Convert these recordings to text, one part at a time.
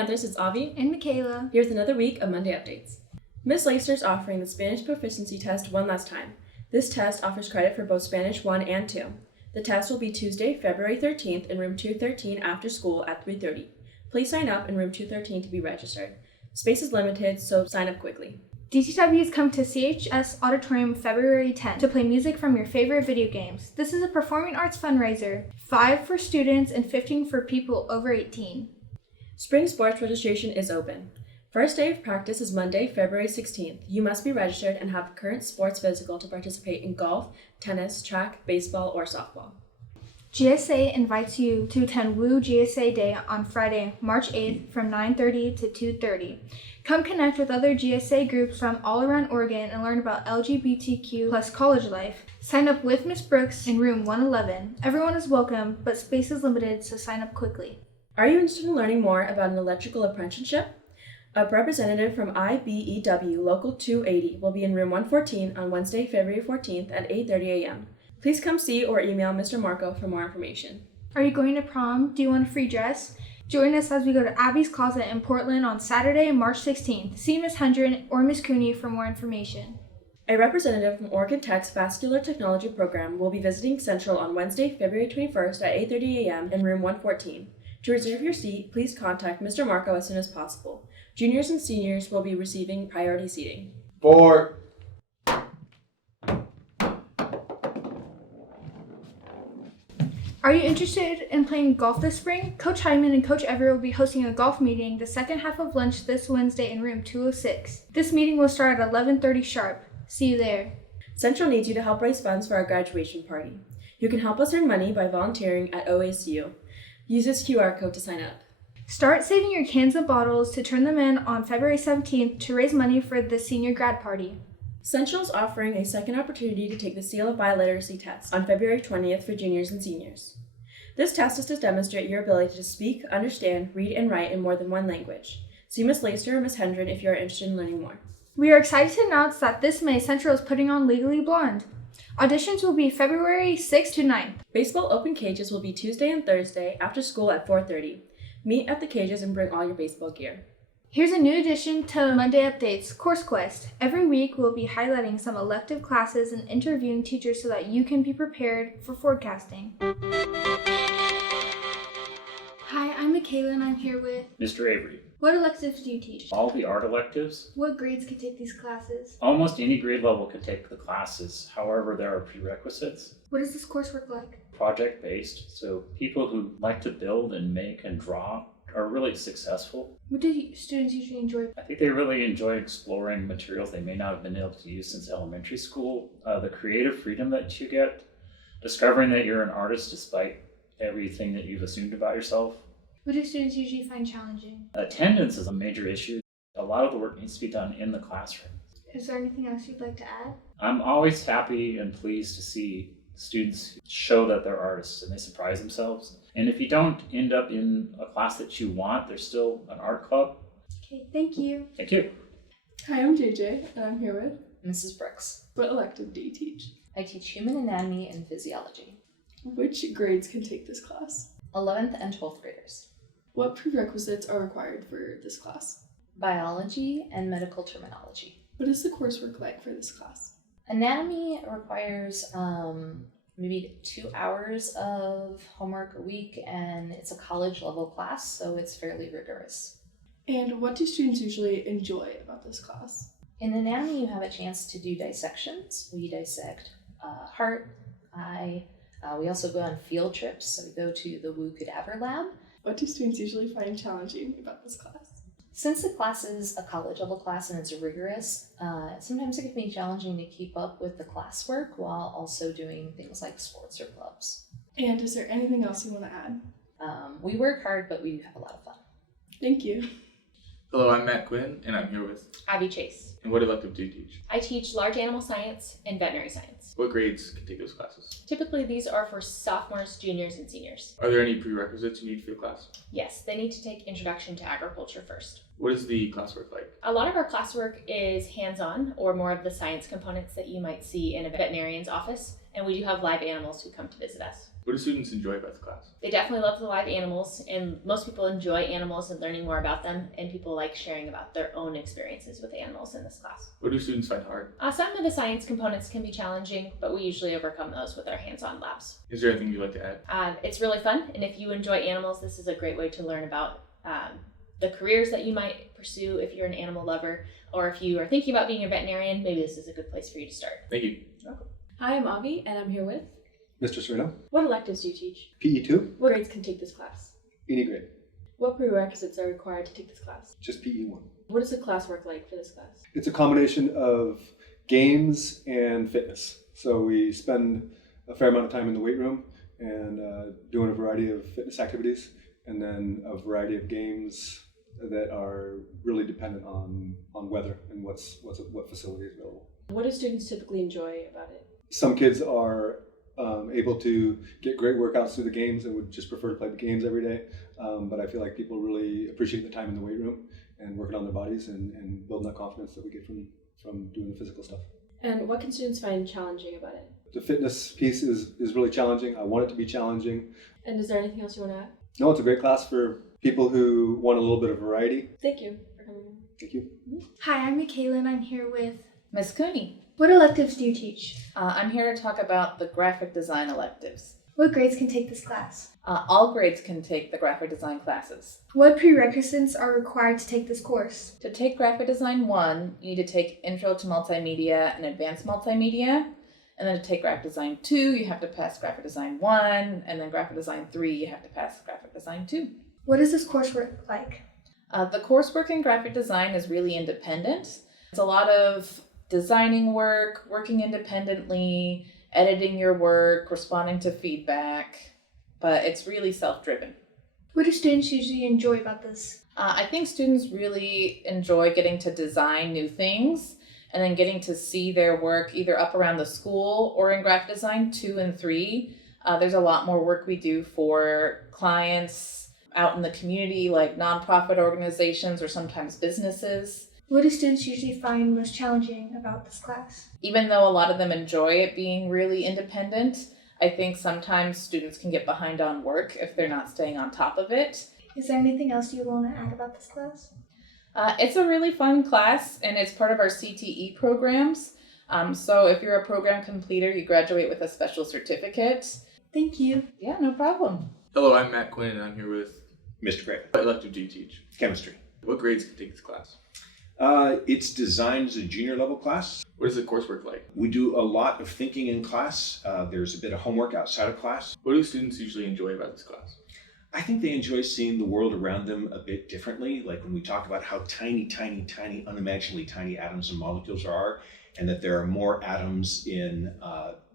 Panthers, it's Avi and Michaela. Here's another week of Monday updates. Miss Leister is offering the Spanish Proficiency Test one last time. This test offers credit for both Spanish 1 and 2. The test will be Tuesday, February 13th in room 213 after school at 3:30. Please sign up in room 213 to be registered. Space is limited, so sign up quickly. DTW is coming to CHS Auditorium February 10th to play music from your favorite video games. This is a performing arts fundraiser, 5 for students and 15 for people over 18. Spring sports registration is open. First day of practice is Monday, February 16th. You must be registered and have a current sports physical to participate in golf, tennis, track, baseball, or softball. GSA invites you to attend Woo GSA Day on Friday, March 8th from 9:30 to 2:30. Come connect with other GSA groups from all around Oregon and learn about LGBTQ plus college life. Sign up with Ms. Brooks in room 111. Everyone is welcome, but space is limited, so sign up quickly. Are you interested in learning more about an electrical apprenticeship? A representative from IBEW Local 280 will be in room 114 on Wednesday, February 14th at 8:30 a.m. Please come see or email Mr. Marco for more information. Are you going to prom? Do you want a free dress? Join us as we go to Abby's Closet in Portland on Saturday, March 16th. See Ms. Hendren or Ms. Cooney for more information. A representative from Oregon Tech's Vascular Technology program will be visiting Central on Wednesday, February 21st at 8:30 a.m. in room 114. To reserve your seat, please contact Mr. Marco as soon as possible. Juniors and seniors will be receiving priority seating. Board. Are you interested in playing golf this spring? Coach Hyman and Coach Everett will be hosting a golf meeting the second half of lunch this Wednesday in room 206. This meeting will start at 11:30 sharp. See you there. Central needs you to help raise funds for our graduation party. You can help us earn money by volunteering at OACU. Use this QR code to sign up. Start saving your cans and bottles to turn them in on February 17th to raise money for the senior grad party. Central is offering a second opportunity to take the Seal of Biliteracy test on February 20th for juniors and seniors. This test is to demonstrate your ability to speak, understand, read, and write in more than one language. See Ms. Leister or Ms. Hendren if you are interested in learning more. We are excited to announce that this May Central is putting on Legally Blonde. Auditions will be February 6th to 9th. Baseball open cages will be Tuesday and Thursday after school at 4:30. Meet at the cages and bring all your baseball gear. Here's a new addition to Monday Updates, Course Quest. Every week we'll be highlighting some elective classes and interviewing teachers so that you can be prepared for forecasting. Hi, I'm Michaela and I'm here with... Mr. Avery. What electives do you teach? All the art electives. What grades can take these classes? Almost any grade level could take the classes. However, there are prerequisites. What is this coursework like? Project-based, so people who like to build and make and draw are really successful. What do students usually enjoy? I think they really enjoy exploring materials they may not have been able to use since elementary school. The creative freedom that you get, discovering that you're an artist despite everything that you've assumed about yourself. What do students usually find challenging? Attendance is a major issue. A lot of the work needs to be done in the classroom. Is there anything else you'd like to add? I'm always happy and pleased to see students show that they're artists and they surprise themselves. And if you don't end up in a class that you want, there's still an art club. Okay, thank you. Thank you. Hi, I'm JJ, and I'm here with... Mrs. Brooks. What elective do you teach? I teach human anatomy and physiology. Which grades can take this class? 11th and 12th graders. What prerequisites are required for this class? Biology and medical terminology. What is the coursework like for this class? Anatomy requires maybe 2 hours of homework a week, and it's a college level class, so it's fairly rigorous. And what do students usually enjoy about this class? In anatomy, you have a chance to do dissections. We dissect heart, eye. We also go on field trips, so we go to the Woo Cadaver Lab. What do students usually find challenging about this class? Since the class is a college level class and it's rigorous, sometimes it can be challenging to keep up with the classwork while also doing things like sports or clubs. And is there anything else you want to add? We work hard, but we have a lot of fun. Thank you. Hello, I'm Matt Quinn, and I'm here with... Abby Chase. And what elective do you teach? I teach large animal science and veterinary science. What grades can take those classes? Typically, these are for sophomores, juniors, and seniors. Are there any prerequisites you need for the class? Yes, they need to take Introduction to Agriculture first. What is the classwork like? A lot of our classwork is hands-on or more of the science components that you might see in a veterinarian's office, and we do have live animals who come to visit us. What do students enjoy about the class? They definitely love the live animals, and most people enjoy animals and learning more about them, and people like sharing about their own experiences with animals in this class. What do students find hard? Some of the science components can be challenging, but we usually overcome those with our hands-on labs. Is there anything you'd like to add? It's really fun, and if you enjoy animals, this is a great way to learn about the careers that you might pursue if you're an animal lover, or if you are thinking about being a veterinarian, maybe this is a good place for you to start. Thank you. Hi, I'm Avi, and I'm here with. Mr. Serino, What electives do you teach? PE2, What grades can take this class? any grade, What prerequisites are required to take this class? just PE1. What is the classwork like for this class? It's a combination of games and fitness. So we spend a fair amount of time in the weight room and doing a variety of fitness activities, and then a variety of games that are really dependent on weather and what facility is available. What do students typically enjoy about it? Some kids are able to get great workouts through the games and would just prefer to play the games every day. But I feel like people really appreciate the time in the weight room and working on their bodies and building that confidence that we get from doing the physical stuff. And what can students find challenging about it? The fitness piece is really challenging. I want it to be challenging. And is there anything else you want to add? No, it's a great class for people who want a little bit of variety. Thank you for coming in. Thank you. Hi, I'm Michaela and I'm here with. Miss Cooney. What electives do you teach? I'm here to talk about the graphic design electives. What grades can take this class? All grades can take the graphic design classes. What prerequisites are required to take this course? To take graphic design 1, you need to take Intro to Multimedia and Advanced Multimedia. And then to take graphic design 2, you have to pass graphic design 1. And then graphic design 3, you have to pass graphic design 2. What is this coursework like? The coursework in graphic design is really independent. It's a lot of designing work, working independently, editing your work, responding to feedback, but it's really self-driven. What do students usually enjoy about this? I think students really enjoy getting to design new things and then getting to see their work either up around the school or in graphic design 2 and 3. There's a lot more work we do for clients out in the community, like nonprofit organizations or sometimes businesses. What do students usually find most challenging about this class? Even though a lot of them enjoy it being really independent, I think sometimes students can get behind on work if they're not staying on top of it. Is there anything else you want to add about this class? It's a really fun class, and it's part of our CTE programs. So if you're a program completer, you graduate with a special certificate. Thank you. Yeah, no problem. Hello, I'm Matt Quinn, and I'm here with Mr. Gray. What elective do you teach? Chemistry. What grades can take this class? It's designed as a junior level class. What is the coursework like? We do a lot of thinking in class. There's a bit of homework outside of class. What do students usually enjoy about this class? I think they enjoy seeing the world around them a bit differently. Like when we talk about how tiny, tiny, tiny, unimaginably tiny atoms and molecules are, and that there are more atoms in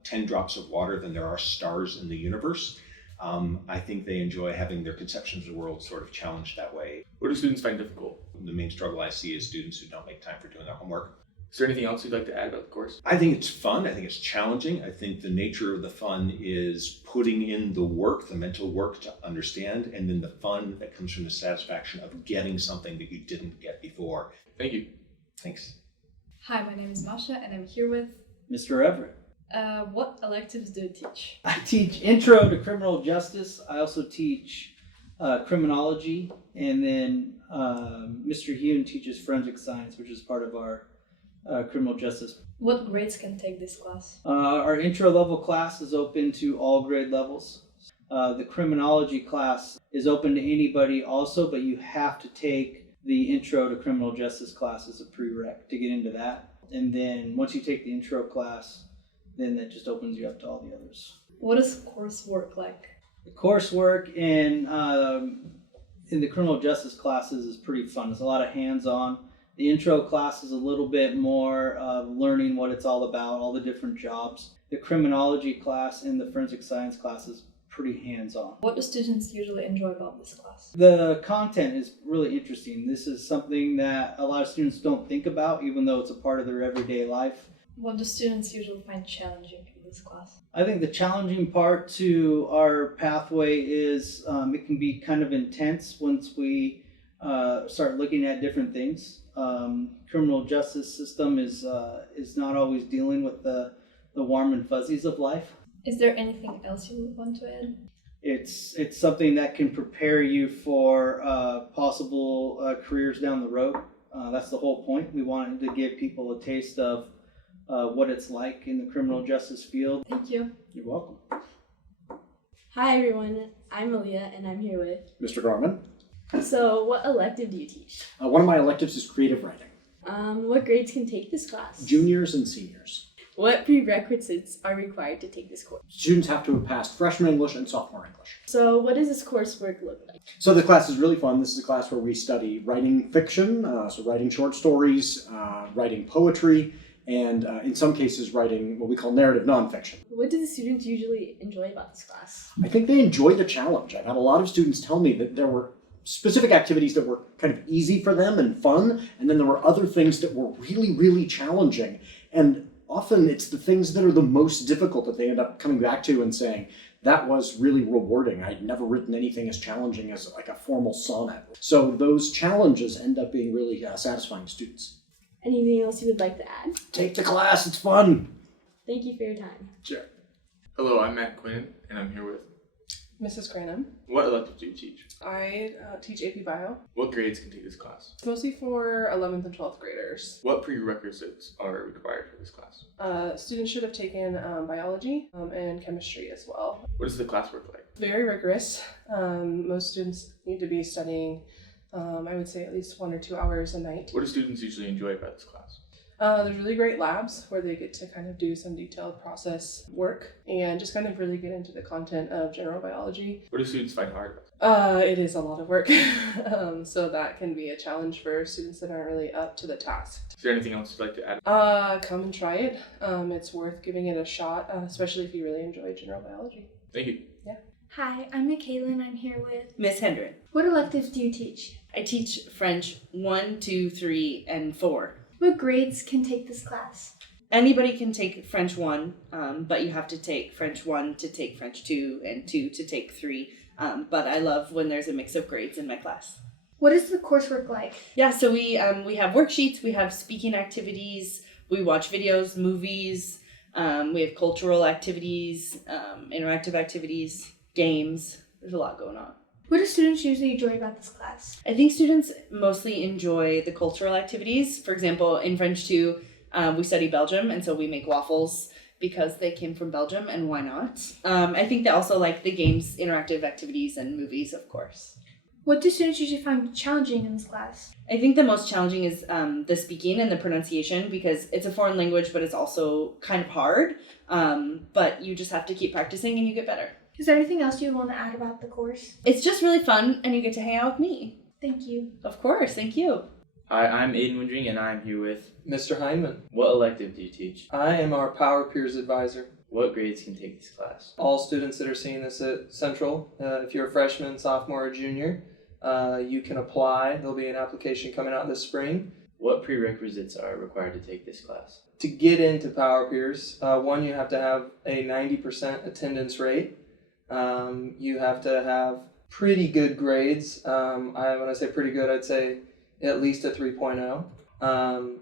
10 drops of water than there are stars in the universe. I think they enjoy having their conceptions of the world sort of challenged that way. What do students find difficult? The main struggle I see is students who don't make time for doing their homework. Is there anything else you'd like to add about the course? I think it's fun. I think it's challenging. I think the nature of the fun is putting in the work, the mental work to understand, and then the fun that comes from the satisfaction of getting something that you didn't get before. Thank you. Thanks. Hi, my name is Masha and I'm here with... Mr. Everett. What electives do you teach? I teach Intro to Criminal Justice. I also teach Criminology, and then Mr. Hune teaches Forensic Science, which is part of our Criminal Justice. What grades can take this class? Our intro level class is open to all grade levels. The Criminology class is open to anybody also, but you have to take the Intro to Criminal Justice class as a prereq to get into that. And then once you take the intro class, then that just opens you up to all the others. What is coursework like? The coursework in the criminal justice classes is pretty fun. It's a lot of hands-on. The intro class is a little bit more learning what it's all about, all the different jobs. The criminology class and the forensic science class is pretty hands-on. What do students usually enjoy about this class? The content is really interesting. This is something that a lot of students don't think about, even though it's a part of their everyday life. What do students usually find challenging in this class? I think the challenging part to our pathway is it can be kind of intense once we start looking at different things. Criminal justice system is not always dealing with the warm and fuzzies of life. Is there anything else you would want to add? It's something that can prepare you for possible careers down the road. That's the whole point. We wanted to give people a taste of what it's like in the criminal justice field. Thank you. You're welcome. Hi everyone, I'm Aaliyah and I'm here with. Mr. Gorman. So, what elective do you teach? One of my electives is creative writing. What grades can take this class? Juniors and seniors. What prerequisites are required to take this course? Students have to have passed freshman English and sophomore English. So, what does this coursework look like? So the class is really fun. This is a class where we study writing fiction, so writing short stories, writing poetry, and in some cases writing what we call narrative nonfiction. What do the students usually enjoy about this class? I think they enjoy the challenge. I've had a lot of students tell me that there were specific activities that were kind of easy for them and fun, and then there were other things that were really, really challenging. And often it's the things that are the most difficult that they end up coming back to and saying, that was really rewarding. I'd never written anything as challenging as like a formal sonnet. So those challenges end up being really satisfying to students. Anything else you would like to add? Take the class, it's fun. Thank you for your time. Sure. Hello, I'm Matt Quinn, and I'm here with. Mrs. Cranham. What electives do you teach? I teach AP Bio. What grades can take this class? It's mostly for 11th and 12th graders. What prerequisites are required for this class? Students should have taken biology and chemistry as well. What does the classwork like? Very rigorous. Most students need to be studying, I would say, at least 1 or 2 hours a night. What do students usually enjoy about this class? There's really great labs where they get to kind of do some detailed process work and just kind of really get into the content of general biology. What do students find hard? It is a lot of work, so that can be a challenge for students that aren't really up to the task. Is there anything else you'd like to add? Come and try it. It's worth giving it a shot, especially if you really enjoy general biology. Thank you. Yeah. Hi, I'm Michaela and I'm here with. Miss Hendren. What electives do you teach? I teach French 1, 2, 3, and 4. What grades can take this class? Anybody can take French 1, but you have to take French 1 to take French 2 and 2 to take 3. But I love when there's a mix of grades in my class. What is the coursework like? Yeah, so we have worksheets, we have speaking activities, we watch videos, movies, we have cultural activities, interactive activities, games. There's a lot going on. What do students usually enjoy about this class? I think students mostly enjoy the cultural activities. For example, in French 2, we study Belgium, and so we make waffles because they came from Belgium, and why not? I think they also like the games, interactive activities, and movies, of course. What do students usually find challenging in this class? I think the most challenging is the speaking and the pronunciation because it's a foreign language, but it's also kind of hard. But you just have to keep practicing and you get better. Is there anything else you want to add about the course? It's just really fun and you get to hang out with me. Thank you. Of course, thank you. Hi, I'm Aiden Windring and I'm here with Mr. Heineman. What elective do you teach? I am our Power Peers Advisor. What grades can take this class? All students that are seeing this at Central, if you're a freshman, sophomore, or junior, you can apply. There'll be an application coming out this spring. What prerequisites are required to take this class? To get into Power Peers, one, you have to have a 90% attendance rate. You have to have pretty good grades. When I say pretty good, I'd say at least a 3.0.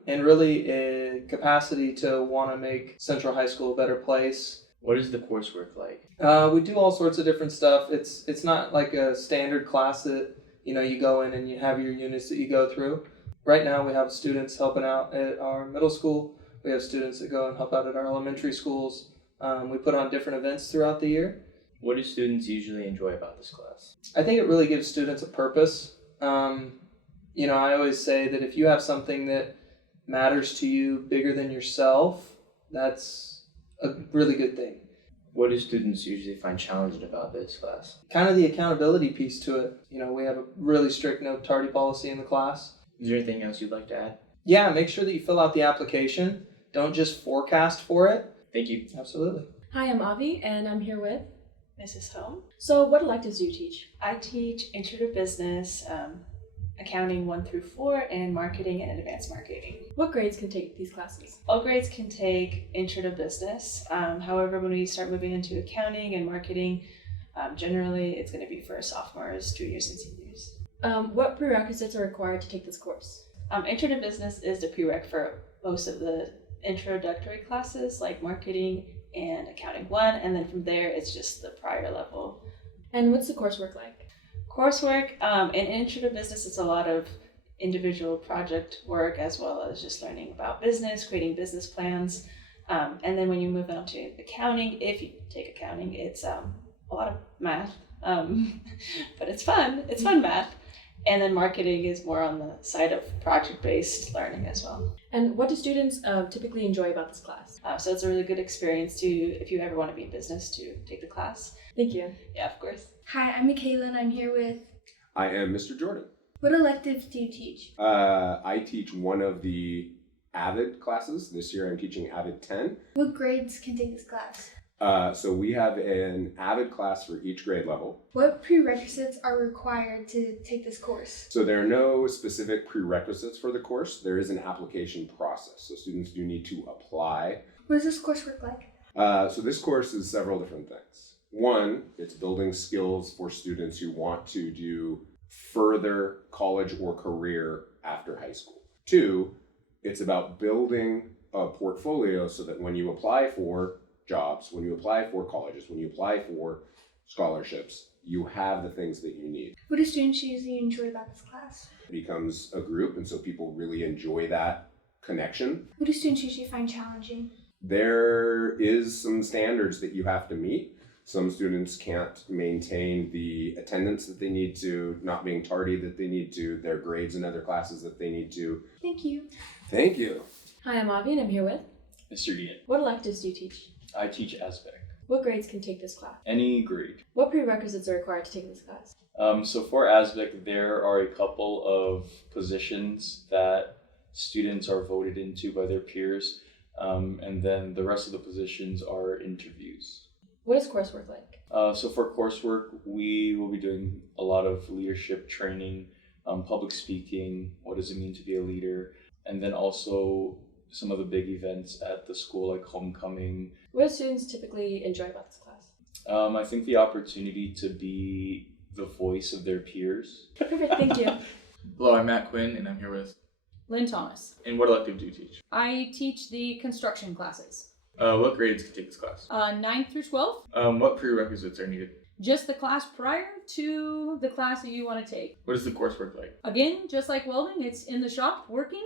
And really a capacity to want to make Central High School a better place. What is the coursework like? We do all sorts of different stuff. It's not like a standard class that you go in and you have your units that you go through. Right now we have students helping out at our middle school. We have students that go and help out at our elementary schools. We put on different events throughout the year. What do students usually enjoy about this class? I think it really gives students a purpose. I always say that if you have something that matters to you bigger than yourself, that's a really good thing. What do students usually find challenging about this class? Kind of the accountability piece to it. We have a really strict no tardy policy in the class. Is there anything else you'd like to add? Yeah, make sure that you fill out the application. Don't just forecast for it. Thank you. Absolutely. Hi, I'm Avi, and I'm here with... Mrs. Home. So, what electives do you teach? I teach Intro to Business, Accounting 1 through 4, and Marketing and Advanced Marketing. What grades can take these classes? All grades can take Intro to Business. However, when we start moving into accounting and marketing, generally it's going to be for sophomores, juniors, and seniors. What prerequisites are required to take this course? Intro to Business is the prereq for most of the introductory classes like Marketing and Accounting 1, and then from there it's just the prior level. And what's the coursework like? Coursework, in Intro to Business, it's a lot of individual project work as well as just learning about business, creating business plans. And then when you move on to accounting, if you take accounting, it's a lot of math, but it's fun. It's fun math. And then marketing is more on the side of project-based learning as well. And what do students typically enjoy about this class? So it's a really good experience to, if you ever want to be in business, to take the class. Thank you. Yeah, of course. Hi, I'm Michaela and I'm here with... I am Mr. Jordan. What electives do you teach? I teach one of the AVID classes. This year I'm teaching AVID 10. What grades can take this class? So we have an AVID class for each grade level. What prerequisites are required to take this course? So there are no specific prerequisites for the course. There is an application process. So students do need to apply. What does this course look like? So this course is several different things. One, it's building skills for students who want to do further college or career after high school. Two, it's about building a portfolio so that when you apply for jobs, when you apply for colleges, when you apply for scholarships, you have the things that you need. What do students usually enjoy about this class? It becomes a group, and so people really enjoy that connection. What do students usually find challenging? There is some standards that you have to meet. Some students can't maintain the attendance that they need to, not being tardy that they need to, their grades in other classes that they need to. Thank you. Thank you. Hi, I'm Avi and I'm here with... Mr. Ian. What electives do you teach? I teach ASPEC. What grades can take this class? Any grade. What prerequisites are required to take this class? So for ASBEC, there are a couple of positions that students are voted into by their peers, and then the rest of the positions are interviews. What is coursework like? So for coursework, we will be doing a lot of leadership training, public speaking, what does it mean to be a leader, and then also some of the big events at the school like homecoming. What do students typically enjoy about this class? I think the opportunity to be the voice of their peers. Perfect, thank you. Hello, I'm Matt Quinn and I'm here with... Lynn Thomas. And what elective do you teach? I teach the construction classes. What grades can take this class? 9th through 12th. What prerequisites are needed? Just the class prior to the class that you want to take. What is the coursework like? Again, just like welding, it's in the shop working.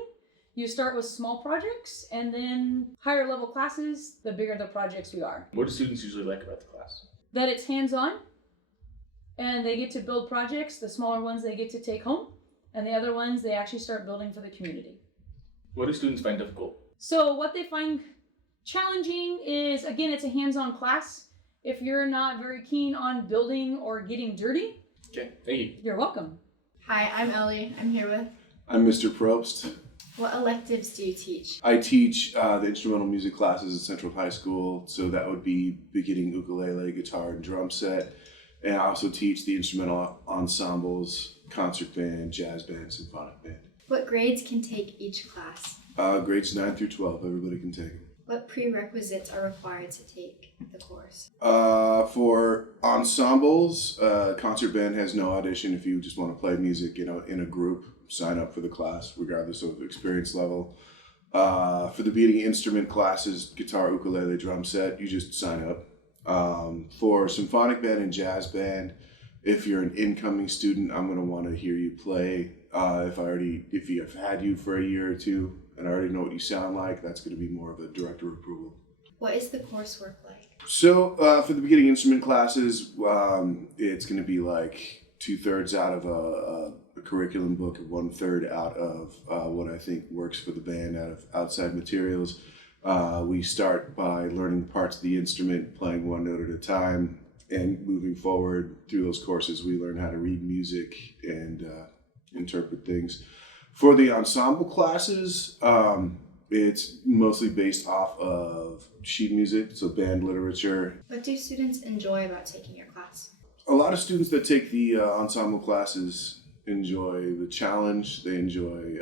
You start with small projects and then higher level classes, the bigger the projects we are. What do students usually like about the class? That it's hands-on and they get to build projects. The smaller ones they get to take home and the other ones they actually start building for the community. What do students find difficult? So what they find challenging is, again, it's a hands-on class. If you're not very keen on building or getting dirty, okay, thank you. You're welcome. Hi, I'm Ellie. I'm here with... I'm Mr. Probst. What electives do you teach? I teach the instrumental music classes at Central High School, so that would be beginning ukulele, guitar, and drum set. And I also teach the instrumental ensembles, concert band, jazz band, symphonic band. What grades can take each class? Grades 9 through 12, everybody can take them. What prerequisites are required to take the course? For ensembles, concert band has no audition. If you just want to play music, in a group, sign up for the class, regardless of experience level. For the beating instrument classes, guitar, ukulele, drum set, you just sign up. For symphonic band and jazz band, if you're an incoming student, I'm going to want to hear you play. If I've had you for a year or two and I already know what you sound like, that's going to be more of a director approval. What is the coursework like? So for the beginning instrument classes, it's going to be like 2/3 out of a curriculum book and 1/3 out of what I think works for the band out of outside materials. We start by learning the parts of the instrument, playing one note at a time, and moving forward through those courses, we learn how to read music and interpret things. For the ensemble classes, It's mostly based off of sheet music, so band literature. What do students enjoy about taking your class? A lot of students that take the ensemble classes enjoy the challenge. They enjoy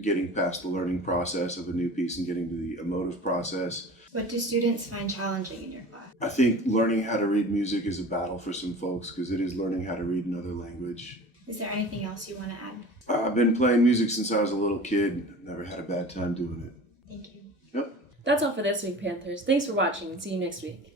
getting past the learning process of a new piece and getting to the emotive process. What do students find challenging in your class? I think learning how to read music is a battle for some folks because it is learning how to read another language. Is there anything else you want to add? I've been playing music since I was a little kid. Never had a bad time doing it. Thank you. Yep. That's all for this week, Panthers. Thanks for watching and see you next week.